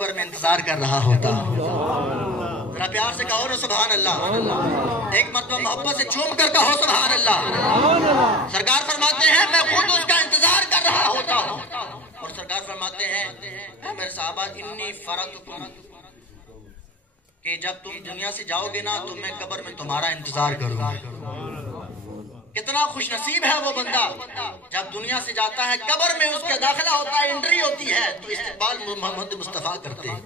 قبر میں انتظار کر رہا ہوتا. ذرا پیار سے کہو نا سبحان اللہ. ایک مرتبہ محبت سے چوم کر کہو سبحان اللہ. سرکار فرماتے ہیں میں خود اس کا انتظار کر رہا ہوتا ہوں. اور سرکار فرماتے ہیں اے میرے صحابہ انی فرتکم کہ جب تم دنیا سے جاؤ گے نا تو میں قبر میں تمہارا انتظار کروں گا. کتنا خوش نصیب ہے وہ بندہ جب دنیا سے جاتا ہے قبر میں اس کا داخلہ ہوتا ہے, انٹری ہوتی ہے تو استقبال محمد مصطفیٰ کرتے ہیں,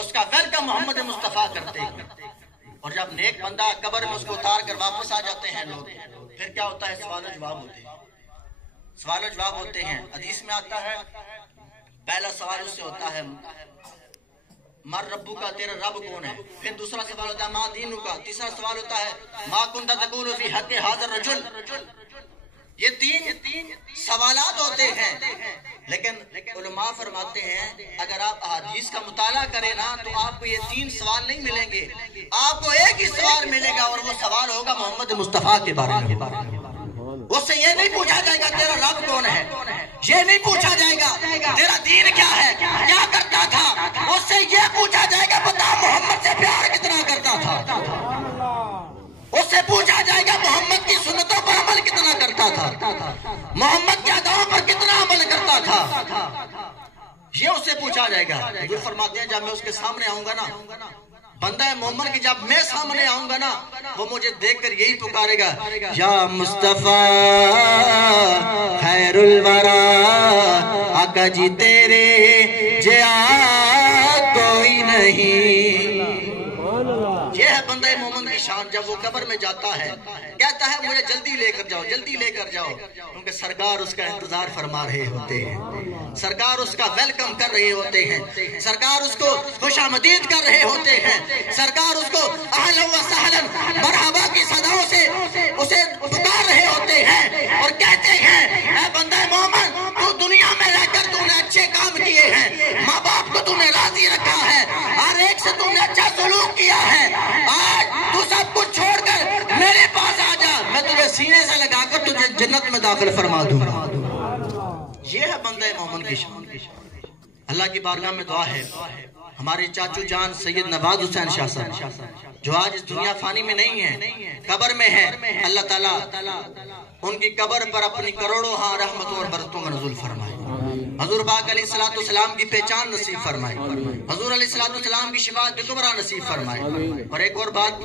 اس کا ویلکم محمد مصطفیٰ کرتے ہیں. اور جب نیک بندہ قبر میں اس کو اتار کر واپس آ جاتے ہیں لوگ, پھر کیا ہوتا ہے؟ سوال و جواب ہوتے ہیں. سوال و جواب ہوتے ہیں. حدیث میں آتا ہے پہلا سوال اس سے ہوتا ہے مر ربو کا, تیرا رب کون ہے. پھر دوسرا سوال ہوتا ہے ما دینو کا. تیسرا سوال ہوتا ہے ما کنت تقول فی حق حاضر رجل. یہ تین سوالات ہوتے ہیں. لیکن علماء فرماتے ہیں اگر آپ احادیث کا مطالعہ کریں نا تو آپ کو یہ تین سوال نہیں ملیں گے, آپ کو ایک ہی سوال ملے گا اور وہ سوال ہوگا محمد مصطفیٰ کے بارے میں. اس سے یہ نہیں پوچھا جائے گا تیرا رب کون ہے, یہ نہیں پوچھا جائے گا تیرا دین کیا ہے, کیا کرتا تھا. اس سے یہ پوچھا جائے گا بتا محمد سے پیار کتنا کرتا تھا. اس سے پوچھا جائے گا محمد کی سنتوں پر عمل کتنا کرتا تھا, محمد کے ادعاؤں پر کتنا عمل کرتا تھا. یہ اس سے پوچھا جائے گا. حضور فرماتے ہیں جب میں اس کے سامنے آؤں گا نا, بندہ مومن کی جب میں سامنے آؤں گا نا وہ مجھے دیکھ کر یہی پکارے گا یا مصطفیٰ خیر الورا, آقا جی تیرے جیا کوئی نہیں. یہ ہے بندہ مومن کی شان. جب وہ قبر میں جاتا ہے کہتا ہے مجھے جلدی لے کر جاؤ, جلدی لے کر جاؤ, کیونکہ سرکار اس کا انتظار فرما رہے ہوتے ہیں, سرکار اس کا ویلکم کر رہے ہوتے ہیں, سرکار اس کو خوش آمدید کر رہے ہوتے ہیں, سرکار اس کو اہلا و سہلا مرحبا کی صداؤں سے اسے پکار رہے ہوتے ہیں اور کہتے ہیں اے بندہ مومن تو دنیا میں رہ کر تو نے اچھے کام کیے ہیں, ماں باپ کو تو نے راضی رکھا ہے, ہر ایک سے تو نے اچھا سلوک کیا ہے, آج تو سب کچھ چھوڑ کر میرے پاس آ جا, میں تجھے سینے سے لگا کر تجھے جنت میں داخل فرما دوں گا. یہ ہے بندہ مومن کی شان. اللہ کی بارگاہ میں دعا ہے ہمارے چاچو جان سید نواز حسین شاہ صاحب جو آج اس دنیا فانی میں نہیں ہے, قبر میں ہے, اللہ تعالیٰ ان کی قبر پر اپنی کروڑوں ہاں رحمتوں اور برکتوں کا نزول فرمائے. حضور پاک علیہ السلام کی پہچان نصیب فرمائے, حضور علیہ السلام کی شفاعت کبریٰ نصیب فرمائے. اور ایک اور بات